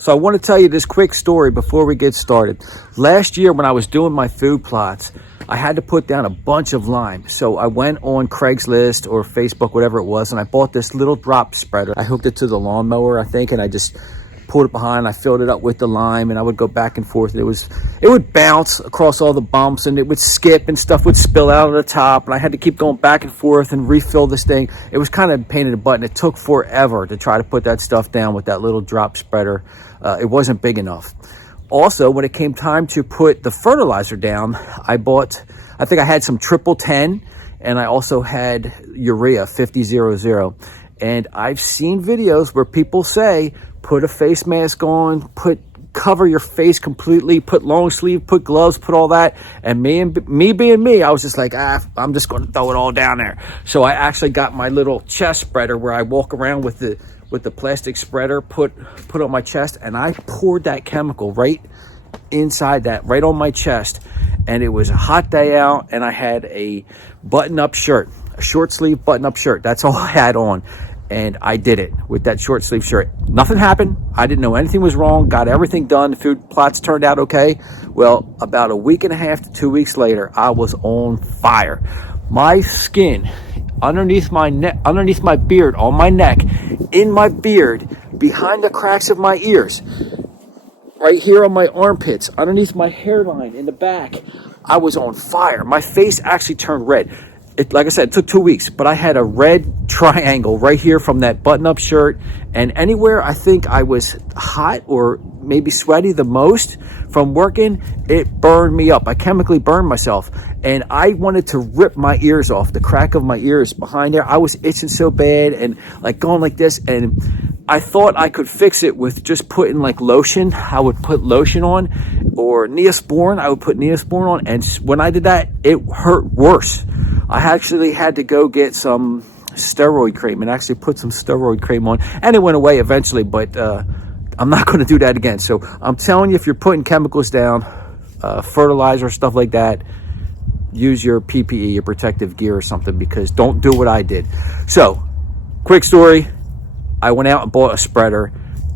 So I want to tell you this quick story before we get started. Last year when I was doing my food plots, I had to put down a bunch of lime. So I went on Craigslist or Facebook, whatever it was, and I bought this little drop spreader. I hooked it to the lawnmower, I think, and I just pulled it behind. I filled it up with the lime, and I would go back and forth. It would bounce across all the bumps, and it would skip, and stuff would spill out of the top, and I had to keep going back and forth and refill this thing. It was kind of a pain in the butt, and it took forever to try to put that stuff down with that little drop spreader. It wasn't big enough. Also, when it came time to put the fertilizer down, I think I had some 1010, and I also had urea 5000. And I've seen videos where people say, put a face mask on, cover your face completely, put long sleeve, put gloves, put all that. And me being me, I was just like, I'm just going to throw it all down there. So I actually got my little chest spreader where I walk around with the plastic spreader, put on my chest, and I poured that chemical right inside that, right on my chest. And it was a hot day out, and I had a button-up shirt, a short sleeve button-up shirt. That's all I had on. And I did it with that short sleeve shirt. Nothing happened. I didn't know anything was wrong. Got everything done. The food plots turned out okay. Well, about a week and a half to 2 weeks later, I was on fire. My skin underneath my neck, underneath my beard, on my neck, in my beard, behind the cracks of my ears, right here on my armpits, underneath my hairline, in the back, I was on fire. My face actually turned red. Like I said, it took 2 weeks, but I had a red triangle right here from that button-up shirt, and anywhere I think I was hot or maybe sweaty the most from working, it burned me up. I chemically burned myself, and I wanted to rip my ears off, the crack of my ears behind there. I was itching so bad and like going like this, and I thought I could fix it with just putting like lotion. I would put lotion on, or Neosporin. I would put Neosporin on, and when I did that, it hurt worse. I actually had to go get some steroid cream and actually put some steroid cream on, and it went away eventually, but I'm not going to do that again. So I'm telling you, if you're putting chemicals down, fertilizer, stuff like that, use your PPE, your protective gear or something, because don't do what I did. So, quick story. I went out and bought a spreader.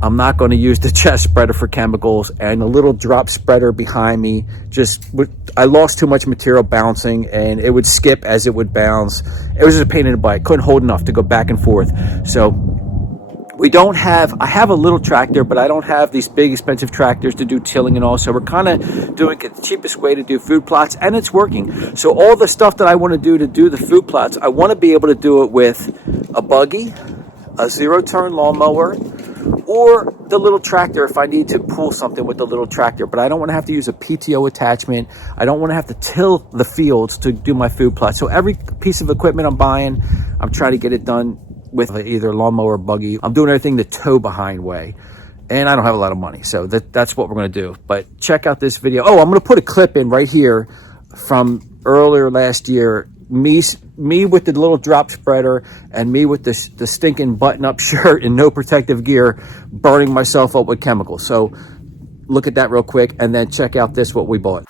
I'm not going to use the chest spreader for chemicals, and a little drop spreader behind me. I lost too much material bouncing, and it would skip as it would bounce. It was just a pain in the butt. Couldn't hold enough to go back and forth. So I have a little tractor, but I don't have these big expensive tractors to do tilling and all. So we're kind of doing it the cheapest way to do food plots, and it's working. So all the stuff that I want to do the food plots, I want to be able to do it with a buggy, a zero-turn lawnmower, or the little tractor if I need to pull something with the little tractor. But I don't want to have to use a PTO attachment. I don't want to have to till the fields to do my food plot. So every piece of equipment I'm buying, I'm trying to get it done with either lawnmower or buggy. I'm doing everything the tow behind way. And I don't have a lot of money, so that's what we're going to do. But check out this video. Oh, I'm going to put a clip in right here from earlier last year. Me with the little drop spreader, and me with the stinking button-up shirt and no protective gear, burning myself up with chemicals. So look at that real quick, and then check out this, what we bought.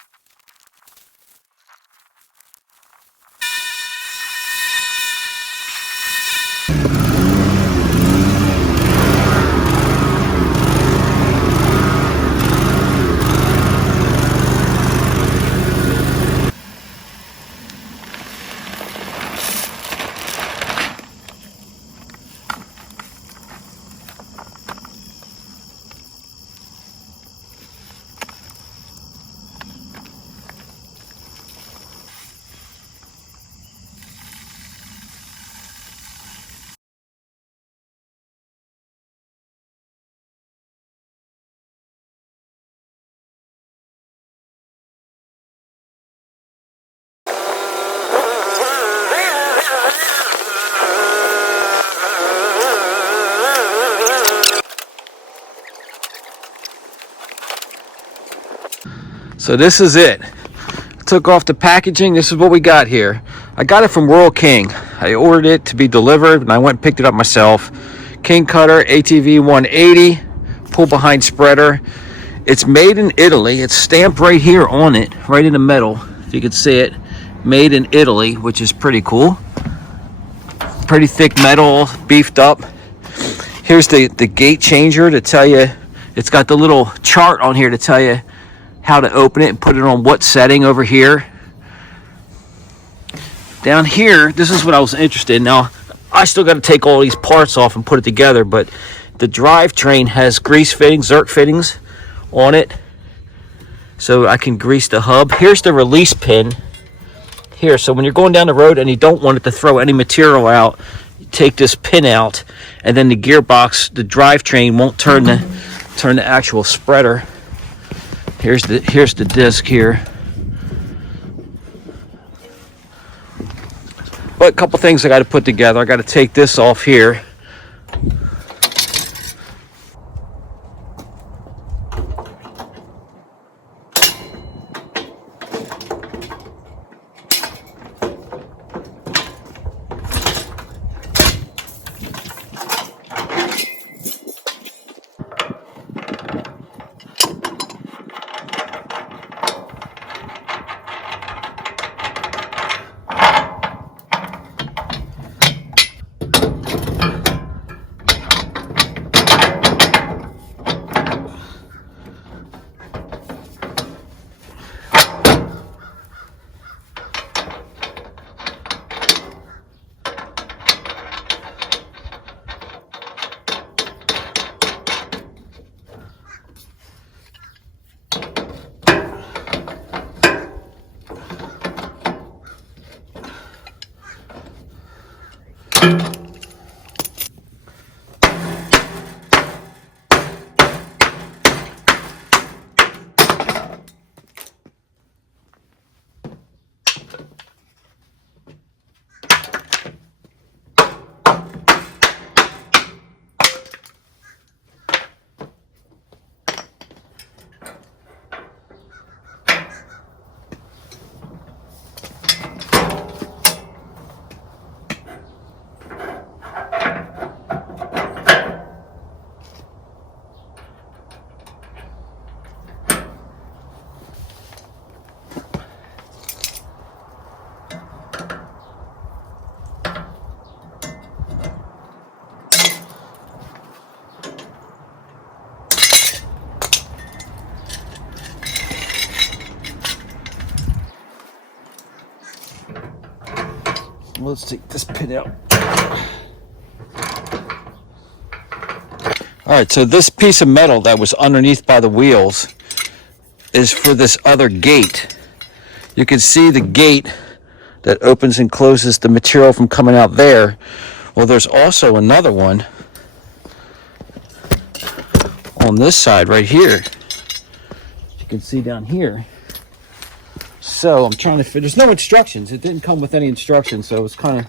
So this is it. Took off the packaging. This is what we got here. I got it from Rural King. I ordered it to be delivered, and I went and picked it up myself. King Kutter ATV 180 pull behind spreader. It's made in Italy. It's stamped right here on it, right in the middle, if you can see it. Made in Italy, which is pretty cool. Pretty thick metal, beefed up. Here's the gate changer to tell you It's got the little chart on here to tell you how to open it and put it on what setting over here. Down here, this is what I was interested in. Now, I still got to take all these parts off and put it together, but the drivetrain has grease fittings, Zerk fittings on it, so I can grease the hub. Here's the release pin here. So when you're going down the road and you don't want it to throw any material out, you take this pin out, and then the gearbox, the drivetrain won't turn the actual spreader. Here's the disc here. But a couple things I got to put together. I got to take this off here. Let's take this pin out. All right, so this piece of metal that was underneath by the wheels is for this other gate. You can see the gate that opens and closes the material from coming out there. Well, there's also another one on this side right here. You can see down here. So I'm trying to fit. There's no instructions. It didn't come with any instructions, so it's kind of,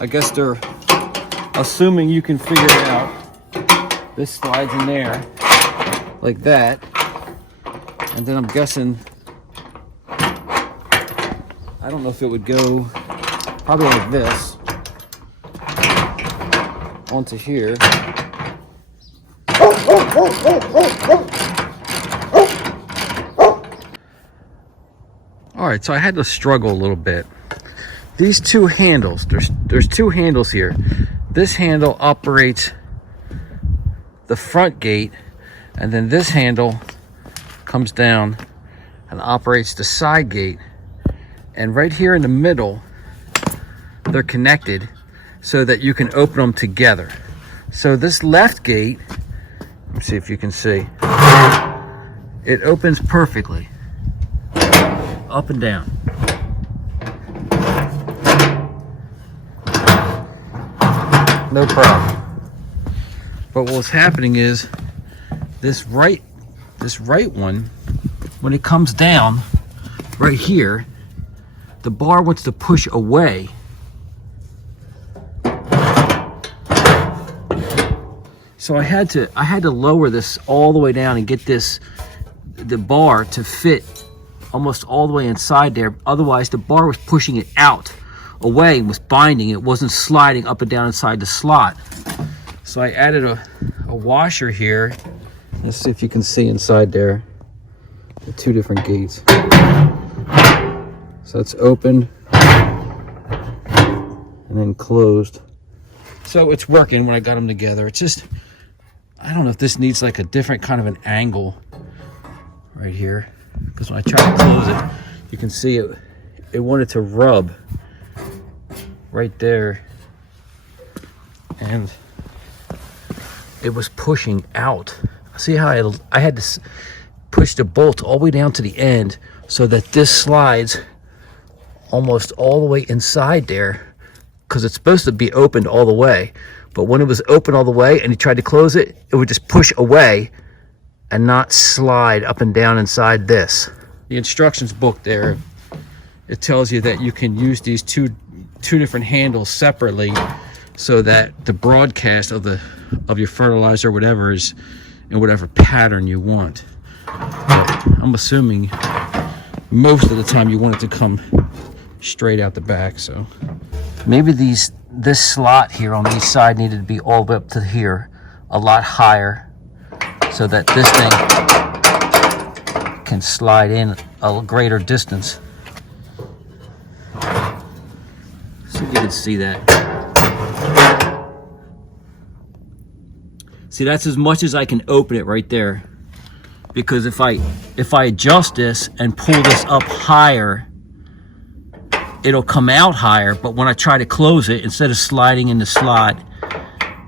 I guess they're assuming you can figure it out. This slides in there like that, and then I'm guessing, I don't know if it would go probably like this onto here. All right, so I had to struggle a little bit. These two handles, there's two handles here. This handle operates the front gate, and then this handle comes down and operates the side gate. And right here in the middle, they're connected so that you can open them together. So this left gate, let me see if you can see, it opens perfectly. Up and down. No problem. But what's happening is this right one, when it comes down right here, the bar wants to push away. So I had to lower this all the way down and get the bar to fit almost all the way inside there. Otherwise, the bar was pushing it out, away, and was binding. It wasn't sliding up and down inside the slot. So I added a washer here. Let's see if you can see inside there. The two different gates. So it's open and then closed. So it's working when I got them together. It's just, I don't know if this needs like a different kind of an angle right here, because when I try to close it, you can see it wanted to rub right there, and it was pushing out. See how I had to push the bolt all the way down to the end so that this slides almost all the way inside there, because it's supposed to be opened all the way. But when it was open all the way and you tried to close it, it would just push away and not slide up and down inside this. The instructions book there, it tells you that you can use these two different handles separately so that the broadcast of your fertilizer or whatever is in whatever pattern you want. But I'm assuming most of the time you want it to come straight out the back, so maybe this slot here on each side needed to be all the way up to here, a lot higher, so that this thing can slide in a greater distance. See if you can see that. See, that's as much as I can open it right there, because if I adjust this and pull this up higher, it'll come out higher, but when I try to close it, instead of sliding in the slot,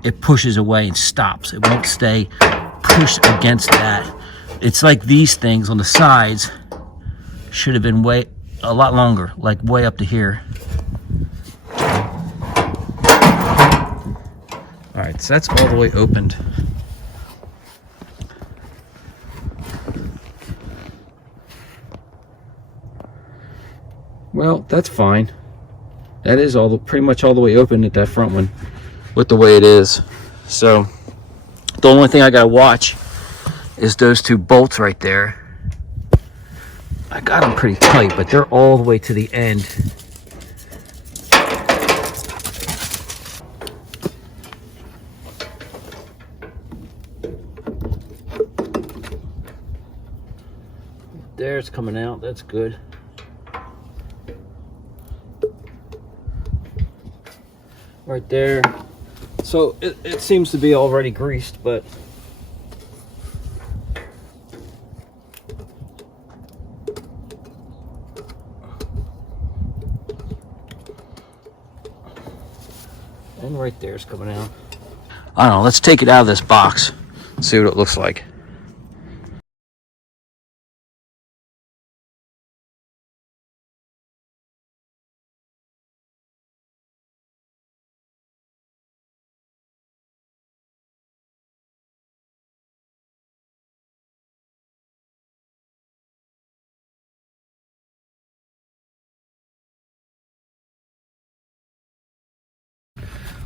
it pushes away and stops. It won't stay pushed against that. It's like these things on the sides should have been a lot longer, like way up to here. All right, so that's all the way opened. Well, that's fine. That is pretty much all the way open at that front one with the way it is. So the only thing I gotta watch is those two bolts right there. I got them pretty tight, but they're all the way to the end. There, it's coming out. That's good. Right there. So it seems to be already greased, but and right there is coming out. I don't know, let's take it out of this box, see what it looks like.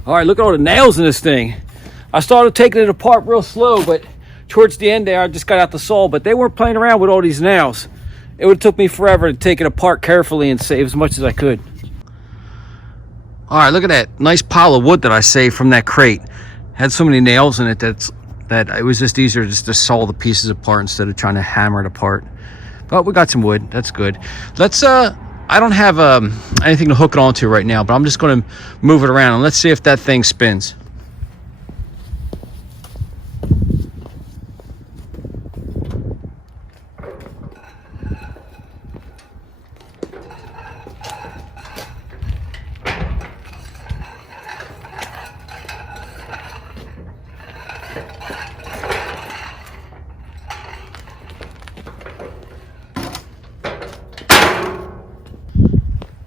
All right, look at all the nails in this thing. I started taking it apart real slow, but towards the end there, I just got out the saw, but they weren't playing around with all these nails. It would have took me forever to take it apart carefully and save as much as I could. All right, look at that nice pile of wood that I saved from that crate. Had so many nails in it that it was just easier just to saw the pieces apart instead of trying to hammer it apart. But we got some wood, that's good. Let's, I don't have anything to hook it onto right now, but I'm just going to move it around and let's see if that thing spins.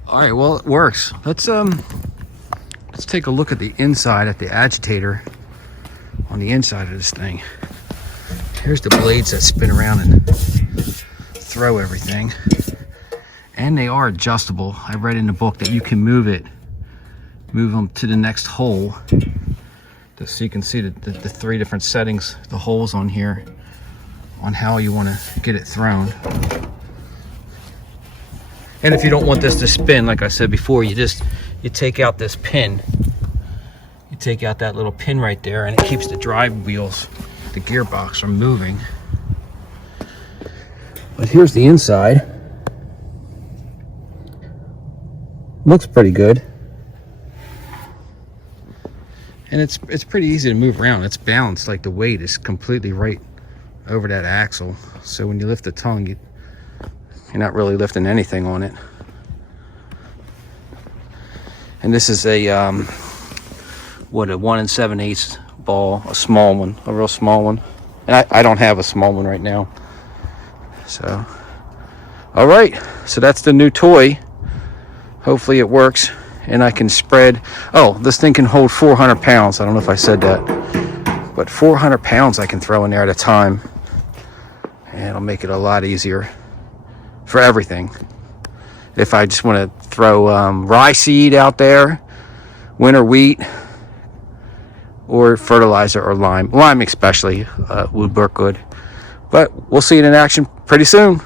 All right, well, it works. Let's take a look at the inside, at the agitator on the inside of this thing. Here's the blades that spin around and throw everything. And they are adjustable. I read in the book that you can move them to the next hole. So you can see the three different settings, the holes on here, on how you want to get it thrown. And if you don't want this to spin, like I said before, you take out this pin. You take out that little pin right there, and it keeps the drive wheels, the gearbox, from moving. But here's the inside. Looks pretty good. And it's pretty easy to move around. It's balanced, like the weight is completely right over that axle. So when you lift the tongue, you're not really lifting anything on it. And this is a a 1 7/8 ball, a small one, a real small one. And I don't have a small one right now. So, all right, so that's the new toy. Hopefully it works and I can spread. Oh, this thing can hold 400 pounds. I don't know if I said that, but 400 pounds I can throw in there at a time. And it'll make it a lot easier for everything. If I just want to throw rye seed out there, winter wheat, or fertilizer or lime. Lime especially would work good. But we'll see it in action pretty soon.